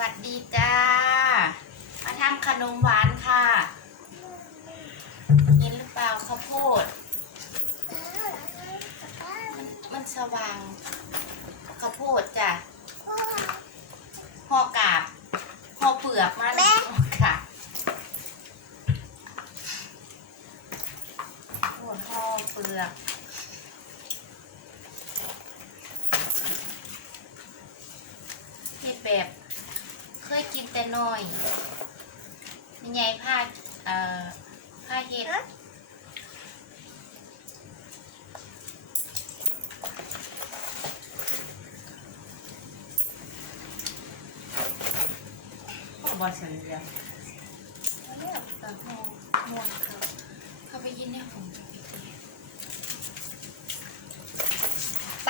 วัสดีจ้า มาทำขนมหวานค่ะ เห็นหรือเปล่าข้าวโพด มันมันสว่างข้าวโพดจ้ะห่อกาบห่อเปลือกมันค่ะโอ้ห่อเปลือกเฮ็ดแบบ เคยกิ นแต่น้อยมีไงผ้าเอ่อผ้าเฮ็ดพ่อบอลเฉลียแล้วเนี่ยแต่ห่อม่วนเขาเขาไปยินเนี่ยผมจะไปกินไป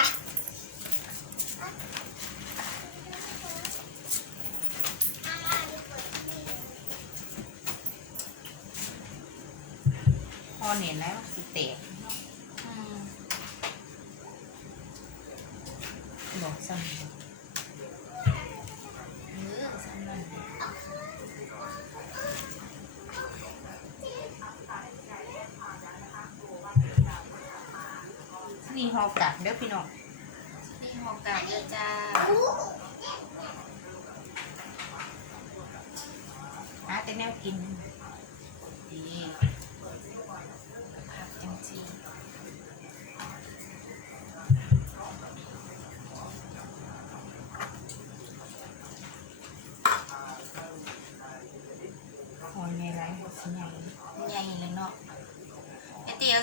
ะ พ่อเห็นแล้วสิเตะอืมบอกสั่งเออสำนันนี่หอกัดเด้อพี่น้องนี่ห่อกาบเยอะจ้าหาแต่แนวกิน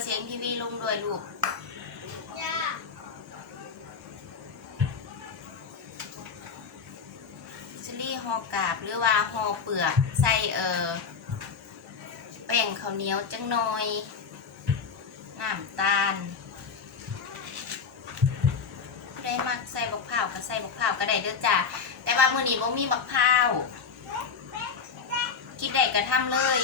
เสียงทีวีลงด้วยลูกซิลี่หอกาบหรือว่าหอเปลือกใส่เออแป้งข้าวเหนียวจังหน่อยน้ำตาลได้มักใส่บักพร้าวก็ใส่บักพร้าวก็ได้เด้อจ้ะแต่ว่ามื้อนี้บ่มีบักพร้าวคิดได้ก็ทำเลย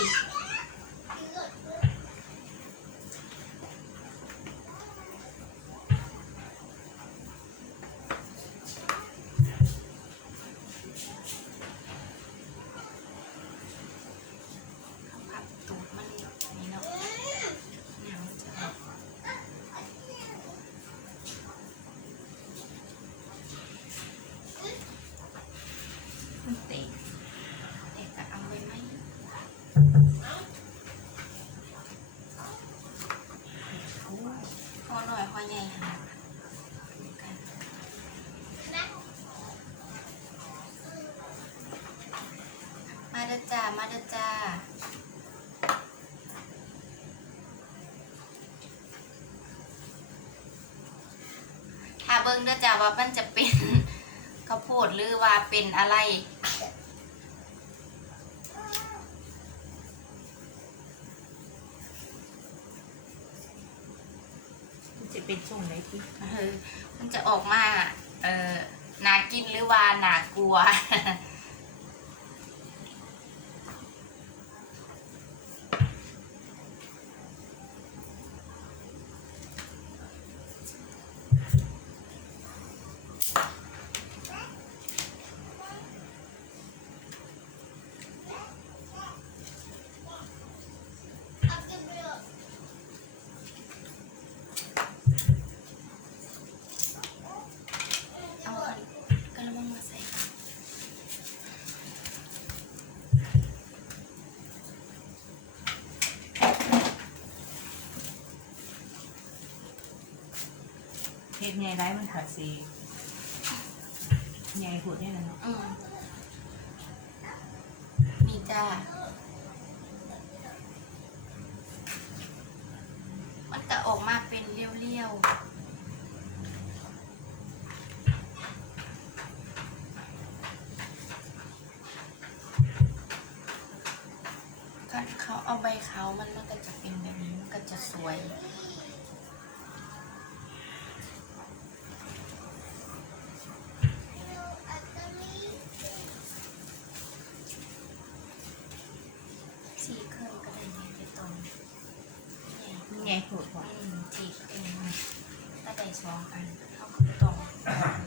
มาเด้อจ้าถ้าเบิ่งเด้อจ้าว่ามันจะเป็นข้าวโพดหรือว่าเป็นอะไรมันจะเป็นช่วงไหนพี่เออมันจะออกมา เออนากินหรือว่านากลัว เอาอันกระมังมาใส่ค่ะ เฮ็ดให ญ่ไรมันถัดสีใหญ่พูดนะเนะอืมนี่จ้า มันจะออกมาเป็นเลี้ยวๆก็เขาเอาใบเขามันมันก็จะเป็นแบบนี้ มันก็จะสวย จีบเองก็ไสองอันเท่ากับตรง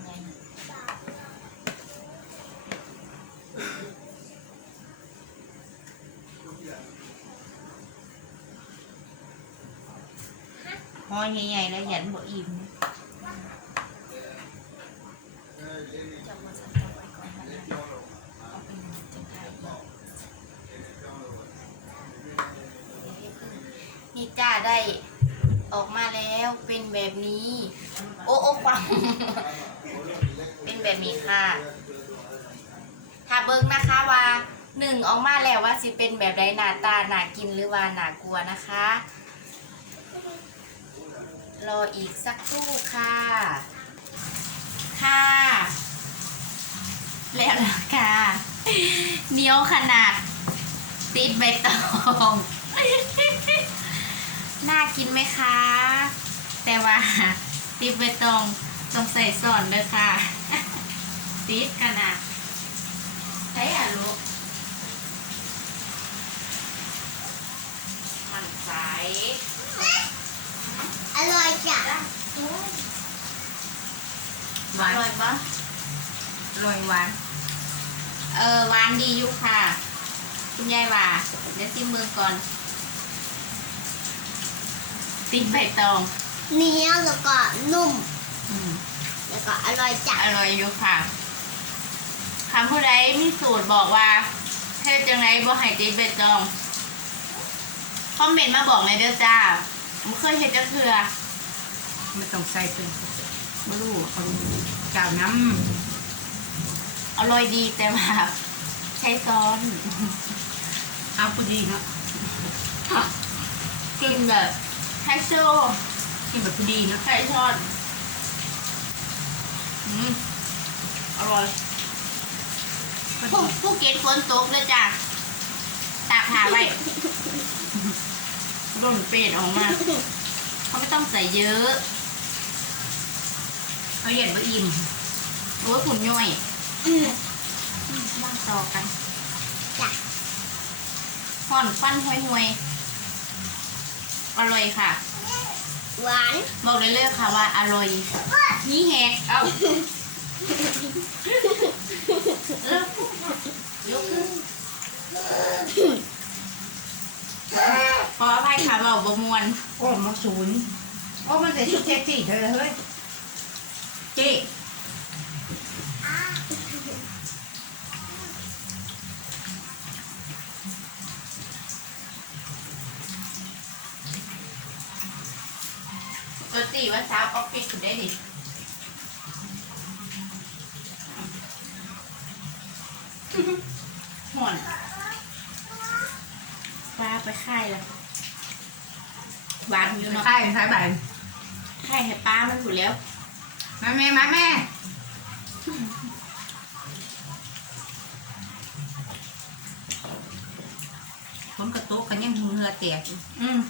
ไงหอยใหญ่ๆแล้วหยันบ่อิ่มบนี่จ้าได้ ออกมาแล้วเป็นแบบนี้ โอ้โอ้ความ เป็นแบบนี้ค่ะ ถ้าเบิ้งนะคะว่าหนึ่งออกมาแล้วว่าสิเป็นแบบใดหน้าตาหน้ากินหรือว่าหน้ากลัวนะคะ รออีกสักครู่ค่ะ ค่ะ แล้วล่ะค่ะเนียวขนาดติดใบตอง น่ากินไหมคะ แต่ว่าติดใบตองต้องใส่สอนด้วยค่ะ ติดขนาดใช่อะลูกมันใส อร่อยจ้ะหอวานร่อยปะอร่อยหวาน เออหวานดีอยู่ค่ะ คุณยายว่าเดี๋ยวชิมมือก่อน ติดใบตองเหนียวแล้วก็นุ่ม อืมแล้วก็อร่อยจ้ะอร่อยอยู่ค่ะคำผู้ใดมีสูตรบอกว่าเฮ็ดจังไรบ่ให้ติดใบตอง คอมเมนต์มาบอกเลยเด้อจ้าผมเคยเฮ็ดจักเทื่อไม่ต้องใส่เป็นบ่รู้เอากาวน้อร่อยดีแต่ว่าใช้ซ้อนำเอาพอดีเนาะ กินแบบ แฮชโซกินแบบพอดีเนาะไก่ทอดอืมอร่อยผู้ผู้เก็ตฝนตกเลยจ้ะตากผ้าไว้ร่นเป็ดออกมา เขาไม่ต้องใส่เยอะเอาเย็นบ่อิ่มโอ้ยขุนย่อยอืมอืมมาต่อกันจ้ะห่อนฟันห่วยห่วยๆ อร่อยค่ะ หวานบอกเลยเลยค่ะว่าอร่อย นี่แหกเอ้าเออยกขึ้นขออภัยค่ะเบาบมวน โอ้มาศูนย์โอ้มันใส่ชุดเซ็กซี่เธอเฮ้ย ปกติว่าเช้าออฟฟิศคุณได้ดิห่อนปลาไปค่ายแล้วหวานอยู่เนาะใช่ใช่แบบค่ายให้ปลามันอยู่แล้ว มาแม่มาแม่ผมกระตุกกันยังเหงื่อแตกอยู่อืม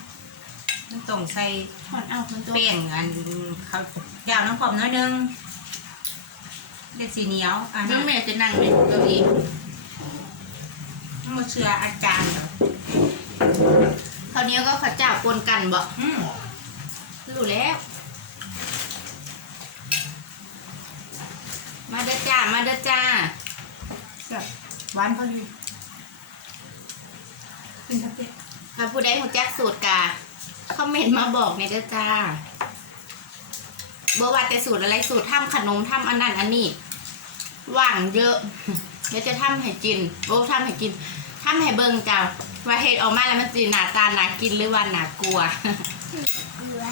มันต้องใส่ห่อนเอามันตัวแป้งอันเขาเจ้าน้ำผอมน้อยหนึงเด็ดสีเหนียวอันเรื่นั้องนแม่จะนั่งในเก้าอี้มาเชื่ออาจารย์เหรอคราวนี้ก็ข้าวเจ้าปนกันบ่อืมรู้แล้ว มาเด้อจ้า มาเด้อจ้าแซ่บหวานพอดีขึ้นทับเด็ดถ้าผู้ใดหูจักสูตรกา คอมเมนต์มาบอกในอยเด้อจ้าบ่ว่าแต่สูตรอะไรสูตรทำขนมทำอันนั้นอันนี้ว่างเยอะเดี๋ยวจะทำให้กินโอ้ทำให้กินทำให้เบิ่งจ้าว่าเฮ็ดออกมาแล้วมันสีหน้าตาหนากินหรือว่าหนากลัวเกลือ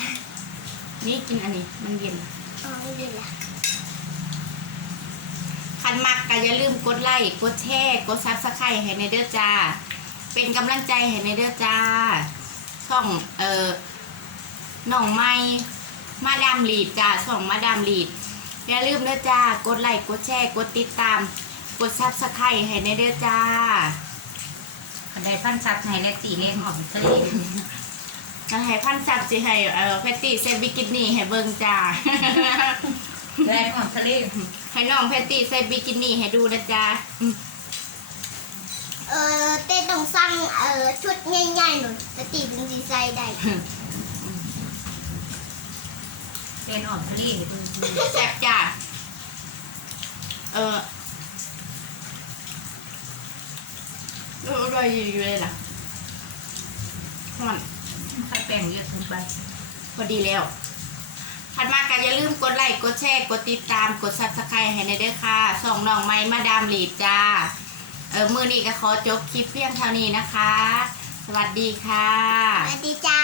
นี่กินอันนี้มันเย็นเอาดีละคันมักก็อย่าลืมกดไลค์กดแชร์กดซับสไครต์ให้ในเด้อจ้า เป็นกำลังใจให้ในเด้อจ้า ช่องเอ่อน้องไม้มาดามลีดจ้าช่องมาดามลีดอย่าลืมเด้อจ้ากดไลค์กดแชร์กดติดตาม กดซับสไครต์ให้ในเด้อจ้าอันใดพันซับให้และตีเล่นหอมทะเลจะให้พันซับสิให้เอ่อแพตตี้เซนบิกินี่ให้เบิ่งจ้าแรงหอมทะเลให้น้องแพตตี้ใส่บิกินี่ให้ดูนะจ้าอืม เออเต้ต้อง สั่งเออชุดง่ายๆหน่อยจะตีเป็นดีไซน์ได้เป็นหอมทะเลให้ดูแซ่บจ้าเออเอออร่อยอยู่เลยล่ะห่อน ใส่แป้งเยอะเกินไปอพอดีแล้วถัดมาก็อย่าลืมกดไลค์ กดแชร์ กดติดตาม กดซับสไครต์ให้ในเด้อค่ะส่องน้องไม้มาดามลีดจ้า เออมือนี้ก็ขอจบคลิปเพียงเท่านี้นะคะ สวัสดีค่ะ สวัสดีจ้า